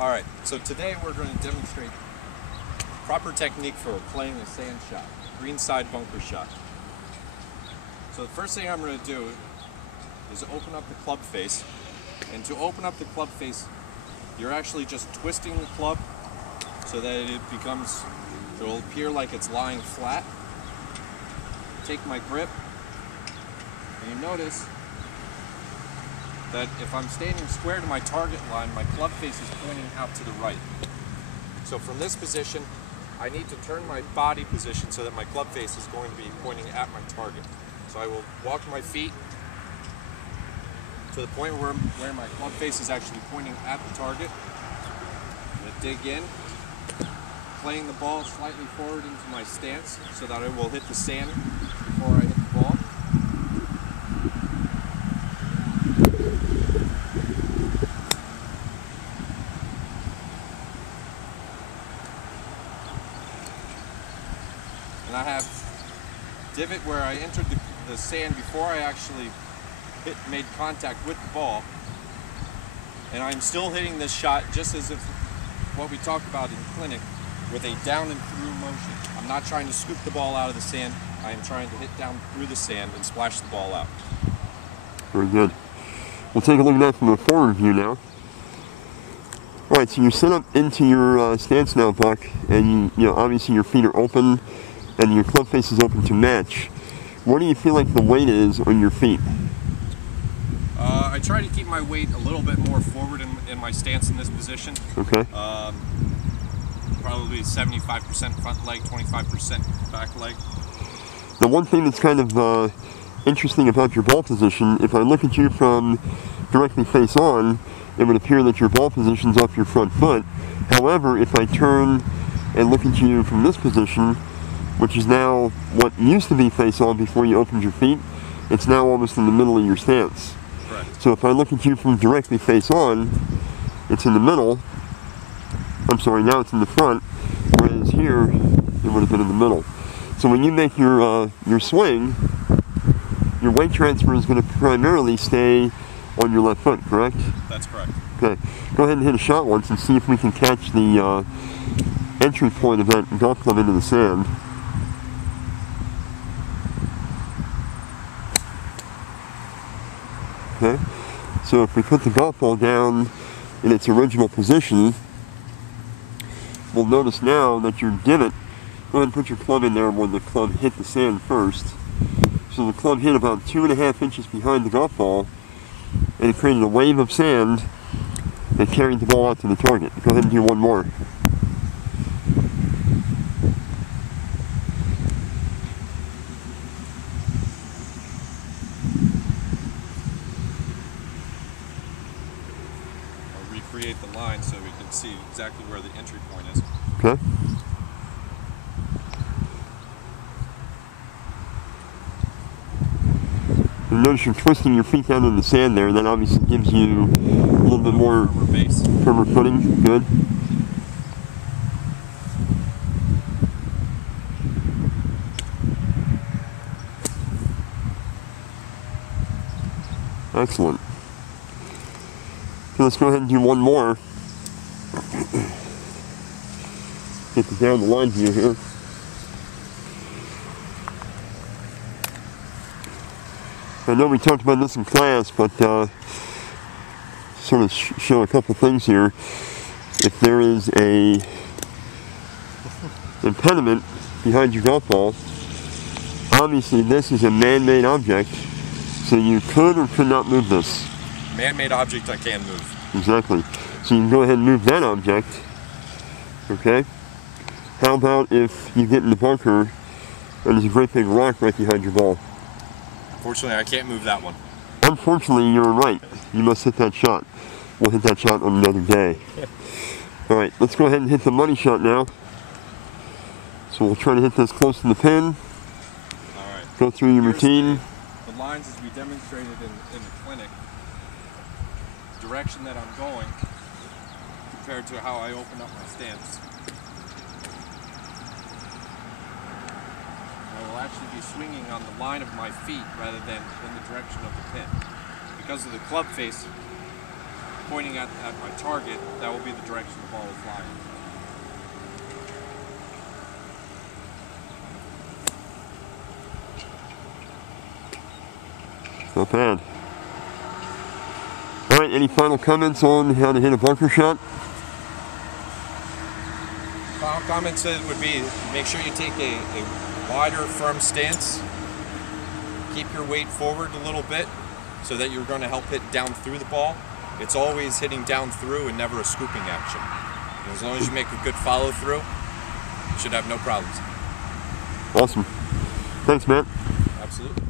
Alright, so today we're going to demonstrate proper technique for playing a sand shot, greenside bunker shot. So the first thing I'm going to do is open up the club face, and to open up the club face you're actually just twisting the club so that it'll appear like it's lying flat. Take my grip, and you notice that if I'm standing square to my target line, my club face is pointing out to the right. So from this position, I need to turn my body position so that my club face is going to be pointing at my target. So I will walk my feet to the point where my club face is actually pointing at the target. I'm going to dig in, playing the ball slightly forward into my stance so that I will hit the sand before I hit the ball. And I have divot where I entered the sand before I actually made contact with the ball. And I'm still hitting this shot just as if what we talked about in clinic, with a down and through motion. I'm not trying to scoop the ball out of the sand. I am trying to hit down through the sand and splash the ball out. Very good. We'll take a look at that from a forward view now. Alright, so you're set up into your stance now, Buck, and you know, obviously your feet are open and your club face is open to match. What do you feel like the weight is on your feet? I try to keep my weight a little bit more forward in my stance in this position. Okay. Probably 75% front leg, 25% back leg. The one thing that's kind of interesting about your ball position, if I look at you from directly face on, it would appear that your ball position's off your front foot. However, if I turn and look at you from this position, which is now what used to be face on before you opened your feet, it's now almost in the middle of your stance. Correct. So if I look at you from directly face on, it's in the middle. I'm sorry, now it's in the front, whereas here, it would have been in the middle. So when you make your swing, your weight transfer is going to primarily stay on your left foot, correct? That's correct. Okay, go ahead and hit a shot once and see if we can catch the entry point of that golf club into the sand. Okay, so if we put the golf ball down in its original position, we'll notice now that your divot, go ahead and put your club in there when the club hit the sand first. So the club hit about 2.5 inches behind the golf ball, and it created a wave of sand that carried the ball out to the target. Go ahead and do one more. I'll recreate the line so we can see exactly where the entry point is. Okay. You notice you're twisting your feet down in the sand there. That obviously gives you a little bit more firmer footing. Good. Excellent. Okay, let's go ahead and do one more. Get the down the line view here. I know we talked about this in class, but sort of show a couple things here. If there is a impediment behind your golf ball, obviously this is a man-made object, so you could or could not move this. Man-made object I can move. Exactly. So you can go ahead and move that object. Okay? How about if you get in the bunker and there's a great big rock right behind your ball? Unfortunately, I can't move that one. Unfortunately, you're right. You must hit that shot. We'll hit that shot on another day. Alright, let's go ahead and hit the money shot now. So we'll try to hit this close to the pin. Alright. Go through your routine. The lines as we demonstrated in the clinic. The direction that I'm going compared to how I open up my stance. I will actually be swinging on the line of my feet rather than in the direction of the pin. Because of the club face, pointing at my target, that will be the direction the ball will fly. Not bad. All right, any final comments on how to hit a bunker shot? Final comments would be, make sure you take a wider, firm stance. Keep your weight forward a little bit so that you're going to help hit down through the ball. It's always hitting down through and never a scooping action. And as long as you make a good follow through, you should have no problems. Awesome. Thanks, Matt. Absolutely.